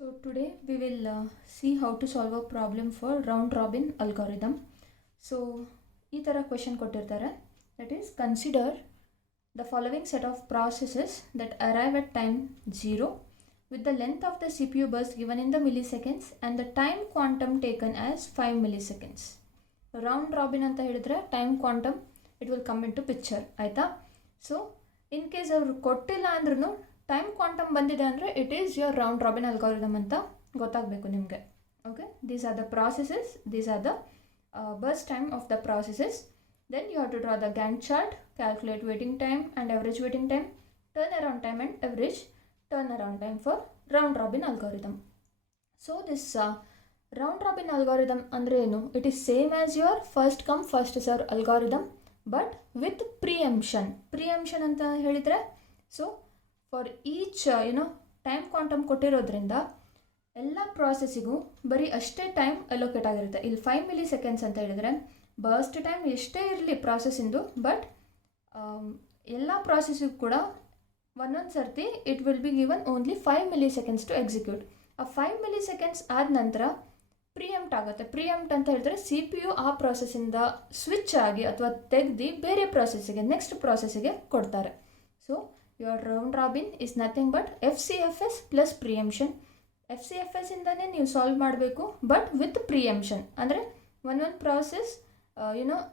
So today we will see how to solve a problem for round robin algorithm. So ಈ ಥರ question ಕೊಟ್ಟಿರ್ತಾರೆ, that is consider the following set of processes that arrive at time 0 with the length of the CPU burst given in the milliseconds and the time quantum taken as 5 milliseconds. Round robin ಅಂತ ಹೇಳಿದ್ರೆ time quantum it will come into picture ಆಯಿತಾ. So in case ಅವರು ಕೊಟ್ಟಿಲ್ಲ ಅಂದ್ರೂ time quantum ಬಂದಿದೆ ಅಂದರೆ it is your round robin algorithm ಅಂತ ಗೊತ್ತಾಗಬೇಕು ನಿಮಗೆ. Okay, these are the processes, these are the burst time of the processes. Then you have to draw the Gantt chart, calculate waiting time and average waiting time, turnaround time and average turnaround time for round robin algorithm. So this round robin algorithm andre enu, it is same as your first come first serve algorithm but with preemption. Preemption anta helidre, so for each time quantum ಕೊಟ್ಟಿರೋದ್ರಿಂದ ಎಲ್ಲ ಪ್ರಾಸೆಸ್ಸಿಗೂ ಬರೀ ಅಷ್ಟೇ time allocate ಆಗಿರುತ್ತೆ. ಇಲ್ಲಿ 5 milliseconds ಅಂತ ಹೇಳಿದ್ರೆ burst time ಎಷ್ಟೇ ಇರಲಿ ಪ್ರಾಸೆಸ್ಸಿಂದು, but ಎಲ್ಲ ಪ್ರಾಸೆಸ್ಸಿಗೂ ಕೂಡ ಒಂದೊಂದು ಸರ್ತಿ it will be given only 5 milliseconds to execute. ಆ 5 milliseconds ಆದ ನಂತರ ಪ್ರಿಯಂಪ್ಟ್ ಆಗುತ್ತೆ. ಪ್ರಿಯಂಪ್ಟ್ ಅಂತ ಹೇಳಿದ್ರೆ ಸಿ ಪಿ ಯು ಆ ಪ್ರಾಸೆಸ್ಸಿಂದ ಸ್ವಿಚ್ ಆಗಿ ಅಥವಾ ತೆಗೆದು ಬೇರೆ ಪ್ರಾಸೆಸ್ಸಿಗೆ ನೆಕ್ಸ್ಟ್ ಪ್ರಾಸೆಸ್ಸಿಗೆ ಕೊಡ್ತಾರೆ. So your round robin is nothing but FCFS plus preemption. FCFS ಇಂದಾನೆ ನೀವು ಸಾಲ್ವ್ ಮಾಡಬೇಕು, ಬಟ್ ವಿತ್ ಪ್ರಿಯಂಪ್ಷನ್ ಅಂದರೆ ಒಂದೊಂದು process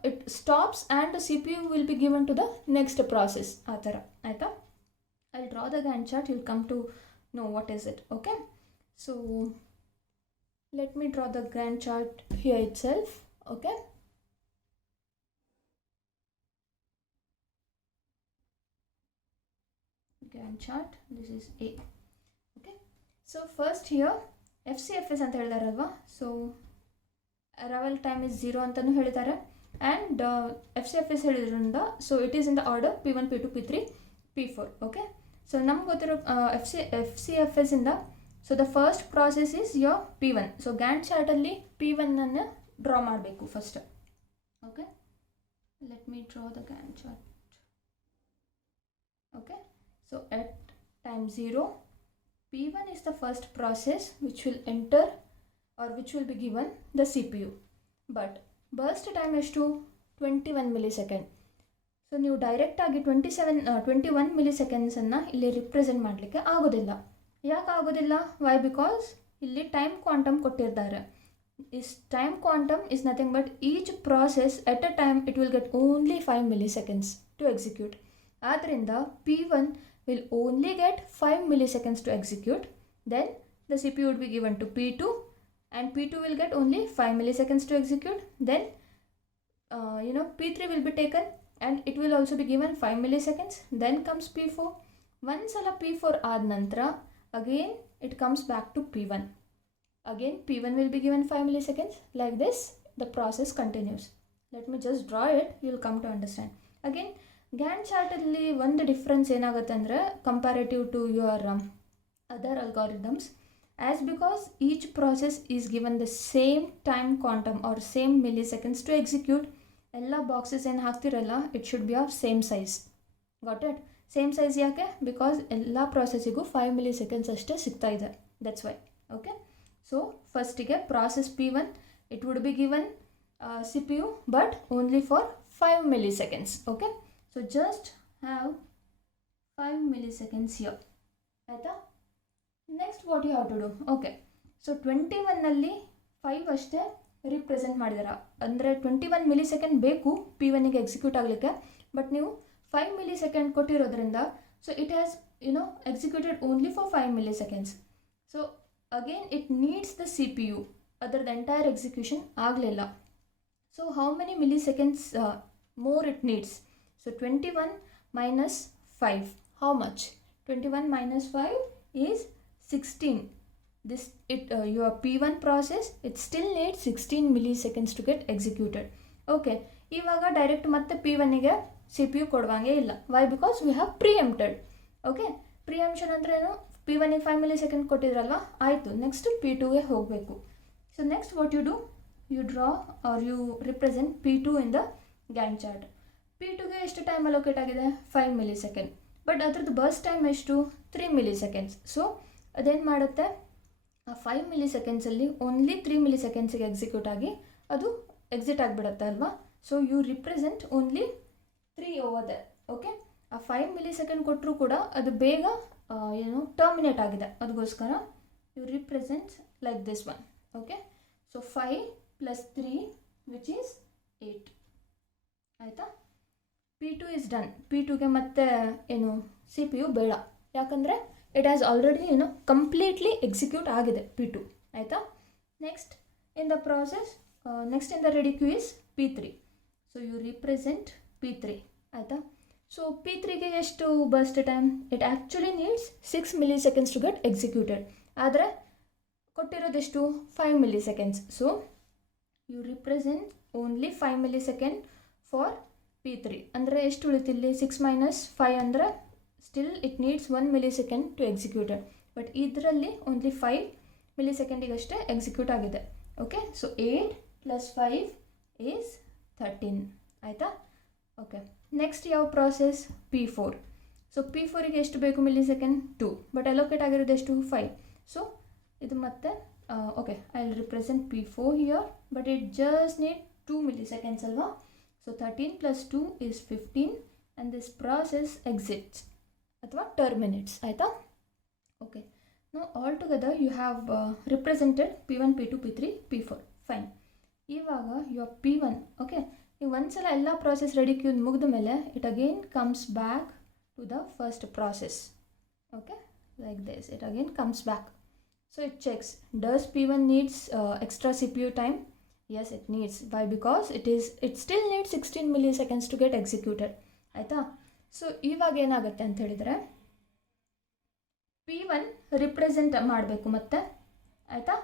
it stops and C P U will be given to the next process, ಆ ಥರ ಆಯಿತಾ. I draw the Gantt chart, you'll come to know what is it. Okay, so let me draw the Gantt chart here itself. Okay, Gantt chart, this is A. Okay, so first here FCFS ಅಂತ ಹೇಳಿದಾರಲ್ವಾ, so arrival time is 0 ಅಂತಲೂ ಹೇಳಿದ್ದಾರೆ and FCFS ಹೇಳಿದ್ರಿಂದ so it is in the order P1 P2 P3 P4. Okay, so ನಮ್ಗೆ ಗೊತ್ತಿರೋ FCFS ಇಂದ so the first process is your P1. So Gantt ಚಾರ್ಟಲ್ಲಿ P1 ಅನ್ನು ಡ್ರಾ ಮಾಡಬೇಕು first. Okay, let me draw the Gantt chart. Okay, so at time 0 P1 is the first process which will enter or which will be given the CPU, but burst time is to 21 millisecond. So ನೀವು ಡೈರೆಕ್ಟಾಗಿ 21 milliseconds ಅನ್ನು ಇಲ್ಲಿ represent ಮಾಡಲಿಕ್ಕೆ ಆಗೋದಿಲ್ಲ. ಯಾಕೆ ಆಗೋದಿಲ್ಲ? Why? Because ಇಲ್ಲಿ time quantum ಕೊಟ್ಟಿರ್ತಾರೆ. Is time quantum is nothing but each process at a time it will get only 5 milliseconds to execute. ಆದ್ದರಿಂದ P1 will only get 5 milliseconds to execute. Then the CPU would be given to P2 and P2 will get only 5 milliseconds to execute. Then P3 will be taken and it will also be given 5 milliseconds. Then comes P4. Once P4 aad nantra again it comes back to P1. Again P1 will be given 5 milliseconds. Like this the process continues. Let me just draw it, you will come to understand. Again Gantt ಚಾರ್ಟಲ್ಲಿ ಒಂದು difference ಏನಾಗುತ್ತೆ ಅಂದರೆ comparative to your other algorithms, as because each process is given the same time quantum or same milliseconds to execute. ಎಲ್ಲ boxes ಏನು ಹಾಕ್ತಿರಲ್ಲ it should be of same size. Got it? Same size ಯಾಕೆ? Because ಎಲ್ಲ ಪ್ರಾಸೆಸ್ಸಿಗೂ 5 milliseconds ಅಷ್ಟೇ ಸಿಗ್ತಾ ಇದೆ, that's why. Okay, so ಫಸ್ಟಿಗೆ process P1 it would be given CPU but only for 5 milliseconds. Okay, so just have 5 milliseconds here. ಆಯಿತಾ? Next what you have to do? Okay, so 21ನಲ್ಲಿ 5 ಅಷ್ಟೇ represent ಮಾಡಿದಾರ, ಅಂದರೆ 21 millisecond ಬೇಕು P1ಗೆ execute ಆಗಲಿಕ್ಕೆ, but ನೀವು 5 millisecond ಕೊಟ್ಟಿರೋದ್ರಿಂದ so it has executed only for 5 milliseconds. So again it needs the CPU, ಅದರದ್ದು ಎಂಟೈರ್ ಎಕ್ಸಿಕ್ಯೂಷನ್ ಆಗಲಿಲ್ಲ. So how many milliseconds more it needs? So 21 minus 5, how much? 21 minus 5 is 16. This your P1 process it still needs 16 milliseconds to get executed. Okay, ಇವಾಗ direct ಮತ್ತೆ P1ಗೆ CPU ಕೊಡುವಂಗೆ ಇಲ್ಲ. Why? Because we have preempted. Okay, preemption ಅಂದ್ರೆ ಏನು? P1ಗೆ 5 milliseconds ಕೊಟ್ಟಿದ್ರಲ್ವ, ಆಯಿತು, next P2ಗೆ ಹೋಗಬೇಕು. So next what you do? You draw or you represent P2 in the Gantt chart. P2ಗೆ ಎಷ್ಟು ಟೈಮ್ ಅಲೋಕೇಟ್ ಆಗಿದೆ? 5 milliseconds, ಬಟ್ ಅದ್ರದ್ದು ಬರ್ಸ್ಟ್ ಟೈಮ್ ಎಷ್ಟು? 3 milliseconds. ಸೊ ಅದೇನು ಮಾಡುತ್ತೆ? 5 ಮಿಲಿಸೆಕೆಂಡ್ಸಲ್ಲಿ ಓನ್ಲಿ 3 ಮಿಲಿಸೆಕೆಂಡ್ಸಿಗೆ ಎಕ್ಸಿಕ್ಯೂಟ್ ಆಗಿ ಅದು ಎಕ್ಸಿಟ್ ಆಗಿಬಿಡುತ್ತೆ ಅಲ್ವಾ. So you represent only 3 over there. Okay, ಆ 5 ಮಿಲಿಸೆಕೆಂಡ್ ಕೊಟ್ಟರೂ ಕೂಡ ಅದು ಬೇಗ ಟರ್ಮಿನೇಟ್ ಆಗಿದೆ, ಅದಕ್ಕೋಸ್ಕರ you represent like this one. Okay, so 5 + 3 which is 8. ಆಯಿತಾ. P2 is done. P2ಗೆ ಮತ್ತೆ CPU ಬೇಡ, ಯಾಕಂದರೆ it has already completely execute ಆಗಿದೆ P2. ಆಯಿತಾ. Next in the process, next in the ready queue is P3. So you represent P3. ಆಯಿತಾ. So P3ಗೆ ಎಷ್ಟು burst time? It actually needs 6 milliseconds to get executed, ಆದರೆ ಕೊಟ್ಟಿರೋದೆಷ್ಟು? 5 milliseconds. So you represent only 5 millisecond for P3. ಅಂದರೆ ಎಷ್ಟು ಉಳಿತಿಲ್ಲಿ? 6 - 5 ಅಂದರೆ still it needs 1 millisecond to executed. But ಇದರಲ್ಲಿ ಓನ್ಲಿ 5 ಮಿಲಿಸೆಕೆಂಡಿಗಷ್ಟೇ ಎಕ್ಸಿಕ್ಯೂಟ್ ಆಗಿದೆ. Okay, so 8 + 5 is 13. ಆಯಿತಾ. ಓಕೆ, ನೆಕ್ಸ್ಟ್ ಯಾವ ಪ್ರಾಸೆಸ್? P4. ಸೊ P4ಗೆ ಎಷ್ಟು ಬೇಕು ಮಿಲಿಸೆಕೆಂಡ್? 2. ಬಟ್ ಅಲೋಕೇಟ್ ಆಗಿರೋದು ಎಷ್ಟು? 5. ಸೊ ಇದು ಮತ್ತೆ okay, I will represent P4 here, but it just need 2 milliseconds ಅಲ್ವಾ. So 13 + 2 is 15 and this process exits ಅಥವಾ ಟರ್ಮಿನೇಟ್ಸ್. ಆಯಿತಾ. ಓಕೆ, ನಾವು all together you have represented P1, P2, P3, P4. Fine. ಇವಾಗ your P1. Okay, ಈಗ ಒಂದ್ಸಲ ಎಲ್ಲ process ready queue ಮುಗಿದ ಮೇಲೆ it again comes back to the first process. Okay, like this it again comes back. So it cheques, does P1 needs extra CPU time? Yes, it needs. Why? Because it still needs 16 milliseconds to get executed. ಆಯಿತಾ. So ಇವಾಗ ಏನಾಗುತ್ತೆ ಅಂತ ಹೇಳಿದರೆ P1 represent ಮಾಡಬೇಕು ಮತ್ತೆ. ಆಯಿತಾ.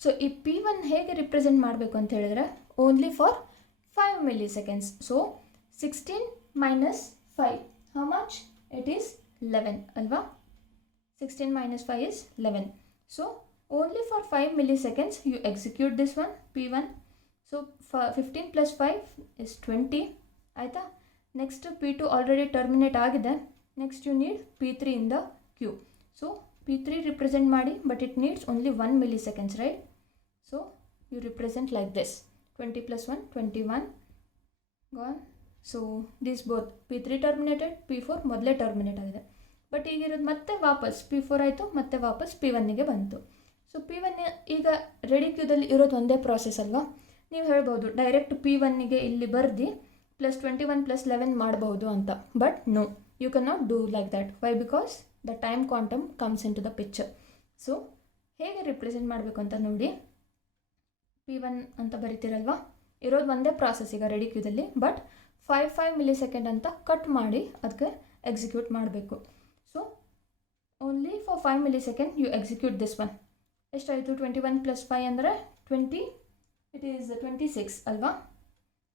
So ಈ P1 ಹೇಗೆ ರಿಪ್ರೆಸೆಂಟ್ ಮಾಡಬೇಕು ಅಂತ ಹೇಳಿದರೆ only for 5 milliseconds. So 16 - 5 how much? It is 11 ಅಲ್ವಾ. 16 - 5 is 11. So only for 5 milliseconds you execute this one P1. So 15 + 5 is 20. ಆಯಿತಾ. ನೆಕ್ಸ್ಟ್ P2 ಆಲ್ರೆಡಿ ಟರ್ಮಿನೇಟ್ ಆಗಿದೆ. Next you need P3 in the queue. So P3 represent ಮಾಡಿ, but it needs only 1 milliseconds, right. So you represent like this. 20 + 1 21 gone. So this both P3 terminated, P4 ಮೊದಲೇ terminate ಆಗಿದೆ. But ಈಗಿರೋದು ಮತ್ತೆ ವಾಪಸ್ P4 ಆಯಿತು, ಮತ್ತೆ ವಾಪಸ್ P1ಗೆ ಬಂತು. So P1 ಈಗ ರೆಡಿ ಕ್ಯೂದಲ್ಲಿ ಇರೋದು ಒಂದೇ ಪ್ರಾಸೆಸ್ ಅಲ್ವಾ. ನೀವು ಹೇಳ್ಬೋದು ಡೈರೆಕ್ಟ್ P1ಗೆ ಇಲ್ಲಿ ಬರ್ದು +21 + 11 ಮಾಡಬಹುದು ಅಂತ. But no, you can not do like that. Why? Because the time quantum comes in to the picture. So ಹೇಗೆ ರಿಪ್ರೆಸೆಂಟ್ ಮಾಡಬೇಕು ಅಂತ ನೋಡಿ. P1 ಅಂತ ಬರಿತೀರಲ್ವಾ, ಇರೋದು ಒಂದೇ ಪ್ರಾಸೆಸ್ ಈಗ ರೆಡಿ ಕ್ಯೂದಲ್ಲಿ. ಬಟ್ 5 ಮಿಲಿಸೆಕೆಂಡ್ ಅಂತ ಕಟ್ ಮಾಡಿ ಅದಕ್ಕೆ ಎಕ್ಸಿಕ್ಯೂಟ್ ಮಾಡಬೇಕು. So only for 5 millisecond you execute this one. ಎಷ್ಟಾಯಿತು? 21 + 5 ಅಂದರೆ 20. It is 26 alva.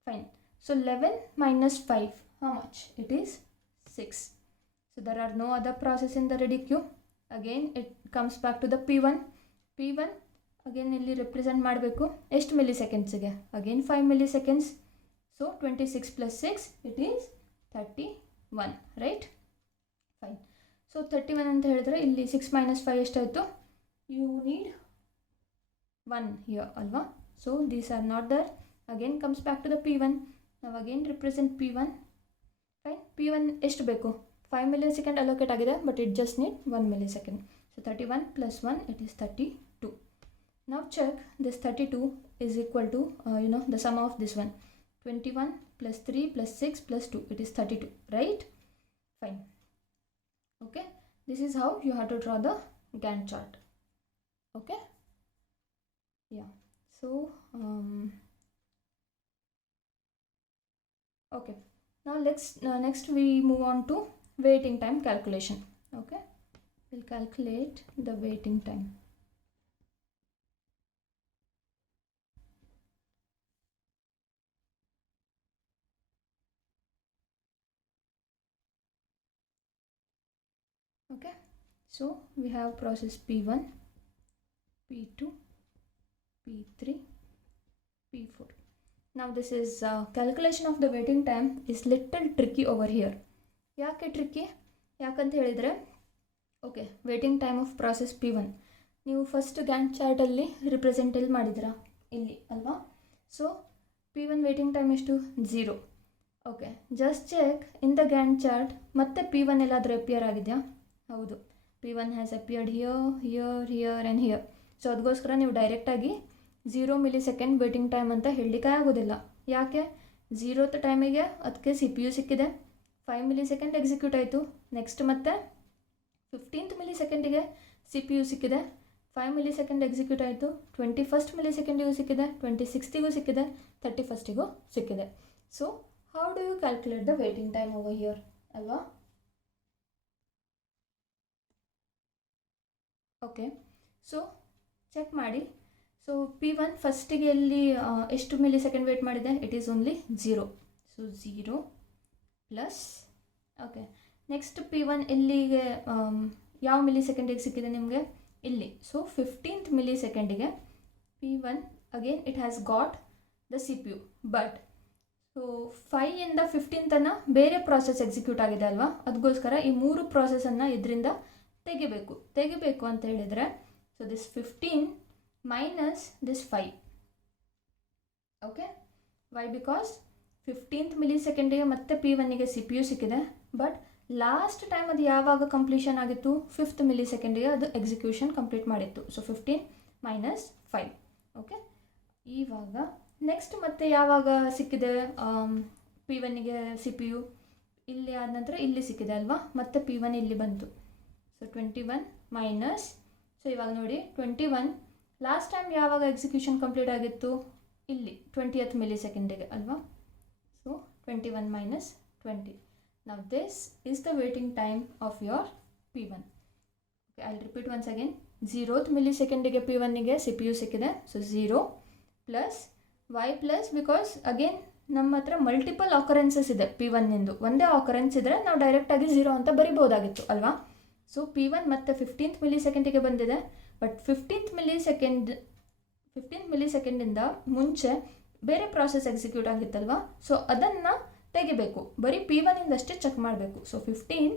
Fine. So 11 - 5 how much? It is 6. So there are no other process in the ready queue. Again it comes back to the P1. P1 again ಇಲ್ಲಿ represent ಮಾಡಬೇಕು ಎಷ್ಟು ಮಿಲಿಸೆಕೆಂಡ್ಸ್ಗೆ? Again 5 milliseconds. So 26 + 6 it is 31, right? Fine. So 31 ಅಂತ ಹೇಳಿದ್ರೆ ಇಲ್ಲಿ 6 - 5 ಎಷ್ಟಾಯಿತು? You need 1 here alva. So these are not there. Again comes back to the P1. Now again represent P1. Fine. P1 ಎಷ್ಟು ಬೇಕು? 5 millisecond allocate ಆಗಿದೆ, but it just need 1 millisecond. So 31 + 1 it is 32. Now check this 32 is equal to the sum of this one. 21 + 3 + 6 + 2 it is 32, right? Fine. Okay. This is how you have to draw the Gantt chart. Okay. Yeah. So okay, now next we move on to waiting time calculation. Okay, we'll calculate the waiting time. Okay, so we have process P1, P2, P3, P4. Now this is calculation of the waiting time is little tricky over here. ಯಾಕೆ tricky? ಯಾಕಂತ ಹೇಳಿದರೆ okay, waiting time of process P1. ನೀವು first Gantt ಚಾರ್ಟಲ್ಲಿ represent ಎಲ್ಲಿ ಮಾಡಿದ್ದೀರಾ, ಇಲ್ಲಿ ಅಲ್ವಾ. So P1 waiting time ಎಷ್ಟು, 0. Okay, just check in the Gantt chart ಮತ್ತೆ P1 ಎಲ್ಲಾದರೂ ಅಪಿಯರ್ ಆಗಿದೆಯಾ? ಹೌದು, P1 has appeared here here here and here. So ಅದಕ್ಕೋಸ್ಕರ ನೀವು ಡೈರೆಕ್ಟಾಗಿ 0 ಮಿಲಿಸೆಕೆಂಡ್ ವೇಟಿಂಗ್ ಟೈಮ್ ಅಂತ ಹೇಳಲಿಕ್ಕೆ ಆಗೋದಿಲ್ಲ. ಯಾಕೆ? 0th ಟೈಮಿಗೆ ಅದಕ್ಕೆ CPU ಸಿಕ್ಕಿದೆ, 5 ಮಿಲಿಸೆಕೆಂಡ್ ಎಕ್ಸಿಕ್ಯೂಟ್ ಆಯಿತು. ನೆಕ್ಸ್ಟ್ ಮತ್ತೆ 15th ಮಿಲಿಸೆಕೆಂಡಿಗೆ CPU ಸಿಕ್ಕಿದೆ, 5 ಮಿಲಿಸೆಕೆಂಡ್ ಎಕ್ಸಿಕ್ಯೂಟ್ ಆಯಿತು. 21st ಮಿಲಿಸೆಕೆಂಡಿಗೂ ಸಿಕ್ಕಿದೆ, 26ಗೂ ಸಿಕ್ಕಿದೆ, 31ಸ್ಟಿಗೂ ಸಿಕ್ಕಿದೆ. So how do you calculate the waiting time over here ಅಲ್ವಾ? ಓಕೆ, ಸೊ ಚೆಕ್ ಮಾಡಿ. ಸೊ P1 ಫಸ್ಟಿಗೆ ಎಲ್ಲಿ ಎಷ್ಟು ಮಿಲಿಸೆಕೆಂಡ್ ವೇಟ್ ಮಾಡಿದೆ? It is only 0. So 0 plus, okay, next P1 ಎಲ್ಲಿಗೆ ಯಾವ ಮಿಲಿಸೆಕೆಂಡಿಗೆ ಸಿಕ್ಕಿದೆ ನಿಮಗೆ? ಇಲ್ಲಿ. ಸೊ 15th ಮಿಲಿಸೆಕೆಂಡಿಗೆ P1 again it has got the CPU, but so 5ಇಂದ 15th ಬೇರೆ ಪ್ರಾಸೆಸ್ ಎಕ್ಸಿಕ್ಯೂಟ್ ಆಗಿದೆ ಅಲ್ವಾ, ಅದಕ್ಕೋಸ್ಕರ ಈ 3 ಪ್ರಾಸೆಸನ್ನು ಇದರಿಂದ ತೆಗಿಬೇಕು ಅಂತ ಹೇಳಿದರೆ, so this 15 minus this 5. Okay, why? Because 15th ಮಿಲಿಸೆಕೆಂಡಿಗೆ ಮತ್ತೆ P1ಗೆ CPU ಸಿಕ್ಕಿದೆ, ಬಟ್ ಲಾಸ್ಟ್ ಟೈಮ್ ಅದು ಯಾವಾಗ ಕಂಪ್ಲೀಷನ್ ಆಗಿತ್ತು? 5th ಮಿಲಿಸೆಕೆಂಡಿಗೆ ಅದು ಎಕ್ಸಿಕ್ಯೂಷನ್ ಕಂಪ್ಲೀಟ್ ಮಾಡಿತ್ತು. So 15 minus 5. ಓಕೆ, ಇವಾಗ ನೆಕ್ಸ್ಟ್ ಮತ್ತೆ ಯಾವಾಗ ಸಿಕ್ಕಿದೆ P1ಗೆ CPU? ಇಲ್ಲಿ ಆದ ನಂತರ ಇಲ್ಲಿ ಸಿಕ್ಕಿದೆ ಅಲ್ವಾ, ಮತ್ತೆ P1 ಇಲ್ಲಿ ಬಂತು. ಸೊ 21 ಮೈನಸ್, ಸೊ ಇವಾಗ ನೋಡಿ 21 ಲಾಸ್ಟ್ ಟೈಮ್ ಯಾವಾಗ ಎಕ್ಸಿಕ್ಯೂಷನ್ ಕಂಪ್ಲೀಟ್ ಆಗಿತ್ತು? ಇಲ್ಲಿ 20th ಮಿಲಿಸೆಕೆಂಡಿಗೆ ಅಲ್ವಾ. So 21 minus 20. Now this is the waiting time of your P1. Okay, I'll repeat once again. 0th ಮಿಲಿಸೆಕೆಂಡಿಗೆ P1ಗೆ CPU ಸಿಕ್ಕಿದೆ. So 0 plus y plus, because again ನಮ್ಮ ಹತ್ರ multiple ಆಕರೆನ್ಸಸ್ ಇದೆ P1ನಿಂದು. ಒಂದೇ ಆಕರೆನ್ಸ್ ಇದ್ದರೆ ನಾವು ಡೈರೆಕ್ಟಾಗಿ 0 ಅಂತ ಬರಿಬೋದಾಗಿತ್ತು ಅಲ್ವಾ. ಸೊ P1 ಮತ್ತೆ 15th ಮಿಲಿಸೆಕೆಂಡಿಗೆ ಬಂದಿದೆ, ಬಟ್ 15th ಮಿಲಿಸೆಕೆಂಡಿಂದ ಮುಂಚೆ ಬೇರೆ ಪ್ರಾಸೆಸ್ ಎಕ್ಸಿಕ್ಯೂಟ್ ಆಗಿತ್ತಲ್ವಾ. ಸೊ ಅದನ್ನು ತೆಗಿಬೇಕು, ಬರೀ P1ಇಂದಷ್ಟೇ ಚೆಕ್ ಮಾಡಬೇಕು. ಸೊ 15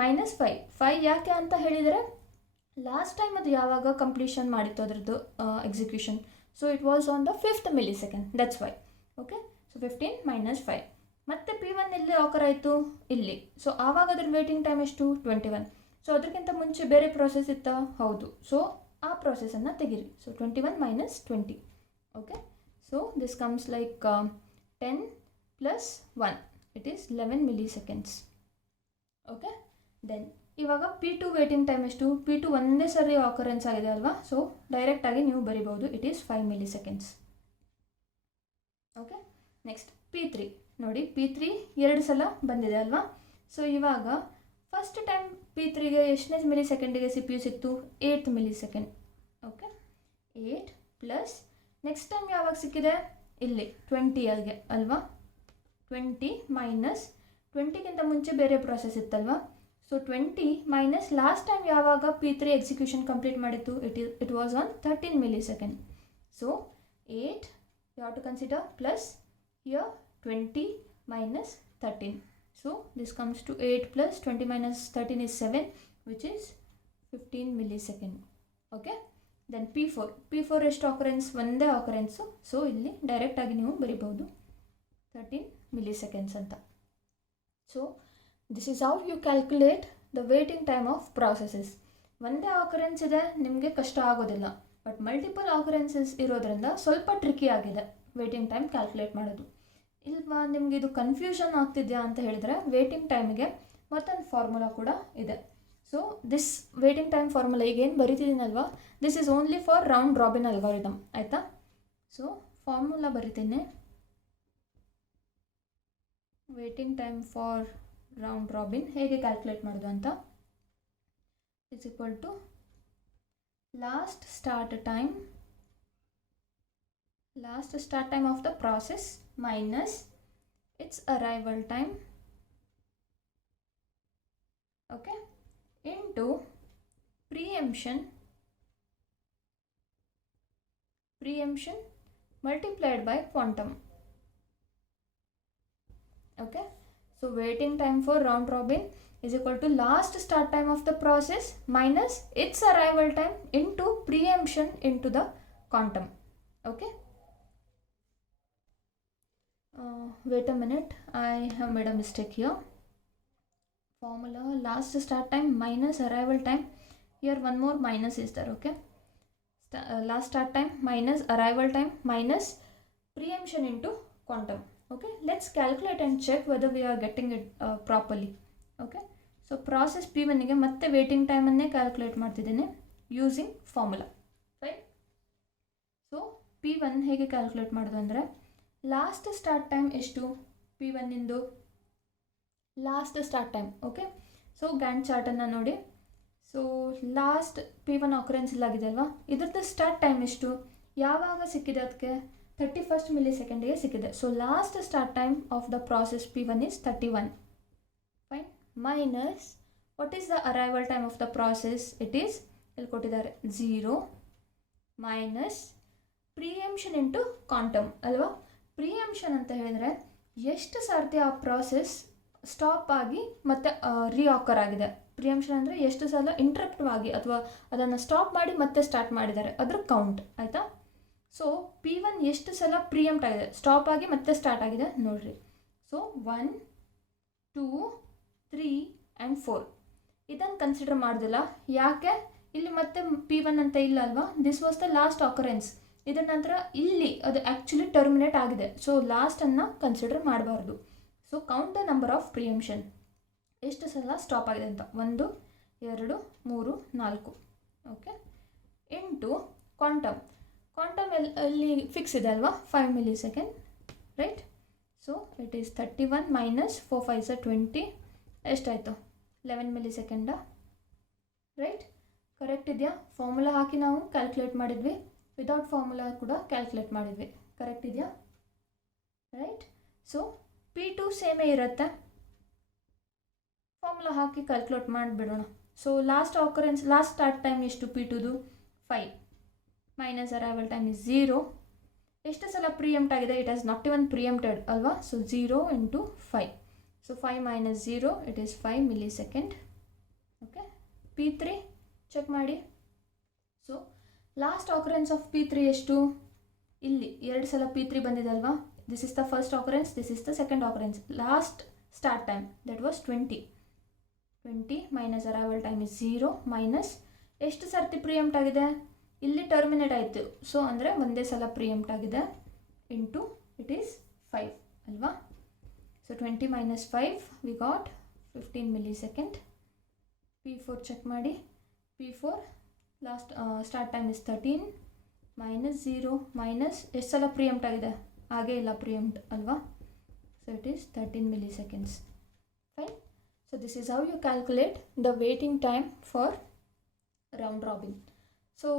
ಮೈನಸ್ 5 ಯಾಕೆ ಅಂತ ಹೇಳಿದರೆ, ಲಾಸ್ಟ್ ಟೈಮ್ ಅದು ಯಾವಾಗ ಕಂಪ್ಲೀಷನ್ ಮಾಡಿತ್ತು ಅದರದ್ದು execution? So it was on the 5th millisecond, that's why. Okay, so 15 minus 5. ಮತ್ತೆ P1 ಎಲ್ಲಿ ಆಕರ್ ಆಯಿತು? ಇಲ್ಲಿ. ಸೊ ಆವಾಗ ಅದ್ರ ವೇಟಿಂಗ್ ಟೈಮ್ ಎಷ್ಟು? 21. ಸೊ ಅದಕ್ಕಿಂತ ಮುಂಚೆ ಬೇರೆ ಪ್ರಾಸೆಸ್ ಇತ್ತಾ? ಹೌದು. ಸೊ ಆ ಪ್ರಾಸೆಸನ್ನು ತೆಗೀರಿ. So 21 minus 20. Okay, so this comes like 10 plus 1, it is 11 milliseconds. Okay, then ಇವಾಗ P2 ವೇಟಿಂಗ್ ಟೈಮ್ ಎಷ್ಟು? P2 ಒಂದೇ ಸರಿ ಆಕರೆನ್ಸ್ ಆಗಿದೆ ಅಲ್ವಾ. ಸೊ ಡೈರೆಕ್ಟಾಗಿ ನೀವು ಬರಿಬೋದು, it is 5 milliseconds. Okay, next P3 ನೋಡಿ, P3 2 ಸಲ ಬಂದಿದೆ ಅಲ್ವಾ. ಸೊ ಇವಾಗ ಫಸ್ಟ್ ಟೈಮ್ P3ಗೆ ಎಷ್ಟನೇ ಮಿಲಿಸೆಕೆಂಡಿಗೆ CPU ಸಿಕ್ತು? 8th millisecond. Okay, 8 plus next time ಯಾವಾಗ ಸಿಕ್ಕಿದೆ? ಇಲ್ಲಿ 20ಗೆ ಅಲ್ವಾ. 20 ಮೈನಸ್ 20ಗಿಂತ ಮುಂಚೆ ಬೇರೆ ಪ್ರಾಸೆಸ್ ಇತ್ತಲ್ವಾ. ಸೊ 20 ಮೈನಸ್ ಲಾಸ್ಟ್ ಟೈಮ್ ಯಾವಾಗ P3 ಎಕ್ಸಿಕ್ಯೂಷನ್ ಕಂಪ್ಲೀಟ್ ಮಾಡಿತ್ತು? It was on 13 millisecond. So 8 you have to consider, plus here 20 minus 13. So this comes to 8 plus 20 minus 13 is 7, which is 15 millisecond. Okay, then P4 ಎಷ್ಟು occurrence? ಒಂದೇ ಆಕರೆನ್ಸು. So ಇಲ್ಲಿ ಡೈರೆಕ್ಟಾಗಿ ನೀವು ಬರಿಬಹುದು 13 milliseconds ಅಂತ. So this is how you calculate the waiting time of processes. ಒಂದೇ occurrence ಇದೆ, ನಿಮಗೆ ಕಷ್ಟ ಆಗೋದಿಲ್ಲ. ಬಟ್ ಮಲ್ಟಿಪಲ್ ಆಕರೆನ್ಸಸ್ ಇರೋದ್ರಿಂದ ಸ್ವಲ್ಪ ಟ್ರಿಕಿ ಆಗಿದೆ ವೇಟಿಂಗ್ ಟೈಮ್ ಕ್ಯಾಲ್ಕುಲೇಟ್ ಮಾಡೋದು. ಇಲ್ವಾ ನಿಮಗೆ ಇದು ಕನ್ಫ್ಯೂಷನ್ ಆಗ್ತಿದೆಯಾ ಅಂತ ಹೇಳಿದರೆ, ವೇಟಿಂಗ್ ಟೈಮಿಗೆ ಮತ್ತೊಂದು ಫಾರ್ಮುಲಾ ಕೂಡ ಇದೆ. So this waiting time formula ಈಗೇನು ಬರಿತಿದ್ದೀನಲ್ವಾ, this is only for round robin algorithm, ಆಯಿತಾ. ಸೊ ಫಾರ್ಮುಲಾ ಬರಿತೀನಿ. Waiting time for round robin ಹೇಗೆ ಕ್ಯಾಲ್ಕುಲೇಟ್ ಮಾಡೋದು ಅಂತ, is equal to last start time of the process minus its arrival time, okay, into preemption multiplied by quantum. Okay, so waiting time for round robin is equal to last start time of the process minus its arrival time into preemption into the quantum. Okay. Wait a minute, I have made a mistake here. Formula last start time minus arrival time. Here one more minus is there. Okay. Last start time minus arrival time minus preemption into quantum. Okay, let's calculate and check whether we are getting it properly. Okay, so process P1 ಗೆ ಮತ್ತೆ waiting ಟೈಮನ್ನೇ calculate ಮಾಡ್ತಿದ್ದೇನೆ using formula. Right, so P1 ಹೇಗೆ calculate ಮಾಡೋದು ಅಂದರೆ last start time ಎಷ್ಟು P1 ಇಂದು last start time. Okay, so Gantt ಚಾರ್ಟನ್ನು ನೋಡಿ. ಸೊ ಲಾಸ್ಟ್ P1 ಆಕರೆನ್ಸ್ ಇಲ್ಲಾಗಿದೆ ಅಲ್ವಾ, ಇದ್ರದ್ದು ಸ್ಟಾರ್ಟ್ ಟೈಮ್ ಎಷ್ಟು ಯಾವಾಗ ಸಿಕ್ಕಿದೆ ಅದಕ್ಕೆ 31st milliseconds ಸಿಕ್ಕಿದೆ. So last start time of the process P1 is 31. Fine, minus what is the arrival time of the process, it is ಇಲ್ಲಿ ಕೊಟ್ಟಿದ್ದಾರೆ 0 ಮೈನಸ್ ಪ್ರಿಯಂಪ್ಷನ್ ಇಂಟು ಕ್ವಾಂಟಮ್ ಅಲ್ವಾ. ಪ್ರಿಯಂಪ್ಷನ್ ಅಂತ ಹೇಳಿದರೆ ಎಷ್ಟು ಸರ್ತಿ ಆ ಪ್ರಾಸೆಸ್ ಸ್ಟಾಪ್ ಆಗಿ ಮತ್ತೆ ರಿಆಕರ್ ಆಗಿದೆ. ಪ್ರಿಯಂಪ್ಷನ್ ಅಂದರೆ ಎಷ್ಟು ಸಲ ಇಂಟ್ರಪ್ಟ್ ಆಗಿ ಅಥವಾ ಅದನ್ನು ಸ್ಟಾಪ್ ಮಾಡಿ ಮತ್ತೆ ಸ್ಟಾರ್ಟ್ ಮಾಡಿದ್ದಾರೆ ಅದ್ರ ಕೌಂಟ್ ಆಯಿತಾ. ಸೊ P1 ಎಷ್ಟು ಸಲ ಪ್ರಿಯಂಪ್ಟ್ ಆಗಿದೆ, ಸ್ಟಾಪ್ ಆಗಿ ಮತ್ತೆ ಸ್ಟಾರ್ಟ್ ಆಗಿದೆ ನೋಡಿರಿ. ಸೊ 1 2 3 ಆ್ಯಂಡ್ 4 ಇದನ್ನು ಕನ್ಸಿಡರ್ ಮಾಡೋದಿಲ್ಲ. ಯಾಕೆ, ಇಲ್ಲಿ ಮತ್ತೆ P1 ಅಂತ ಇಲ್ಲ ಅಲ್ವಾ, this was the last occurrence. ಇದರ ನಂತರ ಇಲ್ಲಿ ಅದು ಆ್ಯಕ್ಚುಲಿ ಟರ್ಮಿನೇಟ್ ಆಗಿದೆ. ಸೊ ಲಾಸ್ಟನ್ನು ಕನ್ಸಿಡರ್ ಮಾಡಬಾರ್ದು. So count the number of preemption, ಎಷ್ಟು ಸಲ ಸ್ಟಾಪ್ ಆಗಿದೆ ಅಂತ 1 2 3 4. Okay, into quantum. ಕ್ವಾಂಟಮ್ ಅಲ್ಲಿ ಫಿಕ್ಸ್ ಇದೆ ಅಲ್ವಾ 5 milliseconds. Right, so it is 31 minus 4 5 20 ಎಷ್ಟಾಯಿತು 11 milliseconds. ರೈಟ್, ಕರೆಕ್ಟ್ ಇದೆಯಾ? ಫಾರ್ಮುಲಾ ಹಾಕಿ ನಾವು ಕ್ಯಾಲ್ಕುಲೇಟ್ ಮಾಡಿದ್ವಿ, ವಿದೌಟ್ ಫಾರ್ಮುಲಾ ಕೂಡ ಕ್ಯಾಲ್ಕುಲೇಟ್ ಮಾಡಿದ್ವಿ. ಕರೆಕ್ಟ್ ಇದೆಯಾ? ರೈಟ್, ಸೊ P2 ಸೇಮೇ ಇರುತ್ತೆ, ಫಾರ್ಮುಲಾ ಹಾಕಿ ಕ್ಯಾಲ್ಕುಲೇಟ್ ಮಾಡಿಬಿಡೋಣ. So last occurrence last start time ಎಷ್ಟು P2ದು 5 ಮೈನಸ್ ಅರೈವಲ್ ಟೈಮ್ ಇಸ್ 0. ಎಷ್ಟು ಸಲ ಪ್ರಿಯಂಪ್ಟ್ ಆಗಿದೆ, it has not even preempted ಅಲ್ವಾ. So 0 into 5. So 5 minus 0 it is 5 milliseconds. Okay, P3 check ಮಾಡಿ. So last occurrence of P3 ಎಷ್ಟು, ಇಲ್ಲಿ 2 ಸಲ P3 ಬಂದಿದೆ ಅಲ್ವಾ. This is the first occurrence, this is the second occurrence. Last start time that was 20 minus arrival time is 0 minus ಎಷ್ಟು ಸರ್ತಿ ಪ್ರಿಯಂಪ್ಟ್ ಆಗಿದೆ, ಇಲ್ಲಿ ಟರ್ಮಿನೇಟ್ ಆಯಿತು. ಸೊ ಅಂದರೆ ಒಂದೇ ಸಲ ಪ್ರಿಯಂಪ್ಟ್ ಆಗಿದೆ ಇಂಟು ಇಟ್ ಈಸ್ 5 ಅಲ್ವಾ. So 20 minus 5 we got 15 milliseconds. P4 check ಮಾಡಿ. P4 last start time is 13 minus 0 minus ಎಷ್ಟು ಸಲ ಪ್ರಿಯಂಪ್ಟ್ ಆಗಿದೆ, ಹಾಗೇ ಇಲ್ಲ ಪ್ರಿಯಂಪ್ಟ್ ಅಲ್ವಾ. So it is 13 milliseconds. Fine, so this is how you calculate the waiting time for round robin. So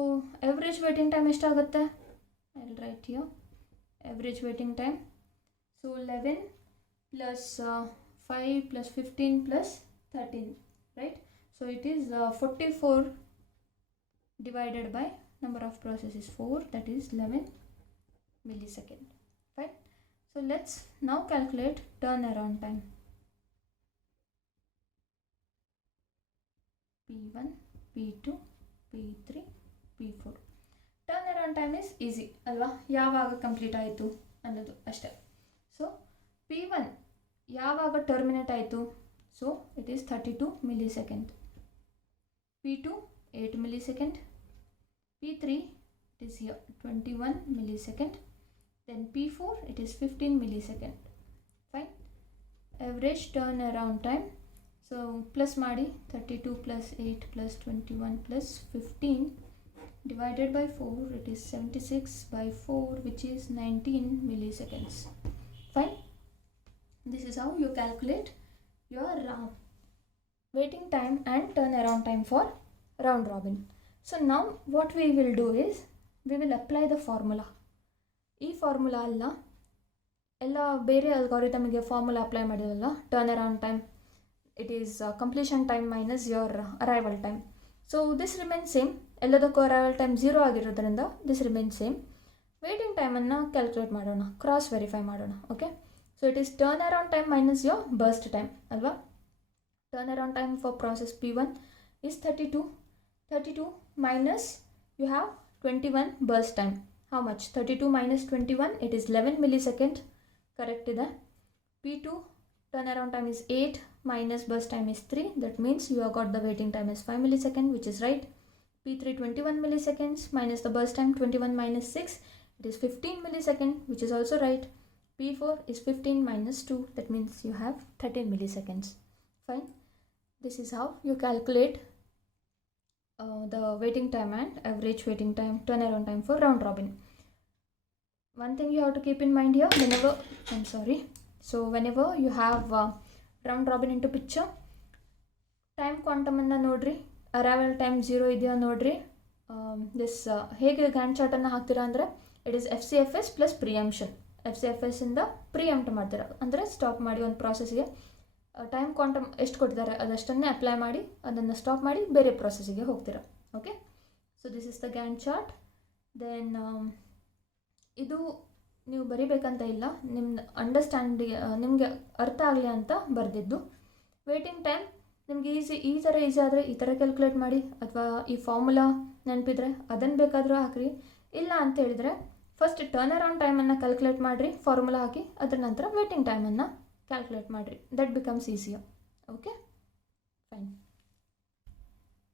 average waiting time ಎಷ್ಟಾಗುತ್ತೆ, I will write here average waiting time. So 11 plus 5 plus 15 plus 13, right. So it is 44 divided by number of processes 4, that is 11 milliseconds. Fine. So let's now calculate turnaround time. P1, P2, P3, P4. Turnaround time is easy ಅಲ್ವಾ, ಯಾವಾಗ complete ಆಯಿತು ಅನ್ನೋದು ಅಷ್ಟೇ. So P1 ಯಾವಾಗ terminate ಆಯಿತು, so it is 32 milliseconds. P2 8 milliseconds. P3 it is here 21 milliseconds. Then P4 it is 15 milliseconds. Fine. Average turnaround time. So plus ಮಾಡಿ 32 plus 8 plus 21 plus 15 divided by 4, it is 76 by 4, which is 19 milliseconds. Fine. This is how you calculate your waiting time and turnaround time for round robin. So now what we will do is we will apply the formula. ಈ formula ಅಲ್ಲ, ಎಲ್ಲ ಬೇರೆ ಅಲ್ಗಾರಿದಮ್ಗೆ formula apply ಮಾಡಿರಲ್ಲ. Turn around time, it is completion time minus your arrival time. So this remain same, ಎಲ್ಲದಕ್ಕೂ arrival time 0 ಆಗಿರೋದ್ರಿಂದ this remain same. Waiting ಟೈಮನ್ನು calculate ಮಾಡೋಣ, cross verify ಮಾಡೋಣ. Okay, so it is turn around time minus your burst time ಅಲ್ವಾ. turnaround time for process P1 is 32. 32 minus, you have 21 burst time. How much? 32 minus 21, it is 11 millisecond. Correct ಇದೆ. P2 turnaround time is 8 minus burst time is 3. That means you have got the waiting time is 5 millisecond, which is right. P3 21 milliseconds minus the burst time 21 minus 6, it is 15 millisecond, which is also right. P4 is 15 minus 2, that means you have 13 milliseconds. Fine. This is how you calculate the waiting time and average waiting time, turnaround time for round robin. One thing you have to keep in mind here, whenever you have round robin into picture, time quantum ಅನ್ನು ನೋಡ್ರಿ, arrival time 0 ಇದೆಯಾ ನೋಡ್ರಿ. ಹೇಗೆ Gantt ಚಾರ್ಟನ್ನು ಹಾಕ್ತೀರಾ ಅಂದರೆ, it is FCFS plus preemption. FCFS ಇಂದ ಪ್ರಿಯಂಪ್ಟ್ ಮಾಡ್ತೀರಾ ಅಂದರೆ ಸ್ಟಾಪ್ ಮಾಡಿ ಒಂದು ಪ್ರಾಸೆಸ್ಗೆ ಟೈಮ್ ಕ್ವಾಂಟಮ್ ಎಷ್ಟು ಕೊಟ್ಟಿದ್ದಾರೆ ಅದಷ್ಟನ್ನೇ ಅಪ್ಲೈ ಮಾಡಿ ಅದನ್ನು ಸ್ಟಾಪ್ ಮಾಡಿ ಬೇರೆ ಪ್ರಾಸೆಸ್ಸಿಗೆ ಹೋಗ್ತೀರಾ. Okay, so this is the Gantt chart. Then ಇದು ನೀವು ಬರಿಬೇಕಂತ ಇಲ್ಲ, ನಿಮ್ಮ ಅಂಡರ್ಸ್ಟ್ಯಾಂಡಿಂಗ್ ನಿಮಗೆ ಅರ್ಥ ಆಗಲಿ ಅಂತ ಬರೆದಿದ್ದು. ವೇಟಿಂಗ್ ಟೈಮ್ ನಿಮ್ಗೆ ಈ ಥರ ಈಸಿ ಆದರೆ ಈ ಥರ ಕ್ಯಾಲ್ಕುಲೇಟ್ ಮಾಡಿ, ಅಥವಾ ಈ ಫಾರ್ಮುಲಾ ನೆನಪಿದ್ರೆ ಅದನ್ನು ಬೇಕಾದರೂ ಹಾಕಿರಿ. ಇಲ್ಲ ಅಂತ ಹೇಳಿದರೆ ಫಸ್ಟ್ ಟರ್ನ್ ಟೈಮನ್ನು ಕ್ಯಾಲ್ಕುಲೇಟ್ ಮಾಡಿರಿ, ಫಾರ್ಮುಲಾ ಹಾಕಿ, ಅದರ ನಂತರ ವೇಟಿಂಗ್ ಟೈಮನ್ನು ಕ್ಯಾಲ್ಕುಲೇಟ್ ಮಾಡಿರಿ. That becomes easier. Okay, fine.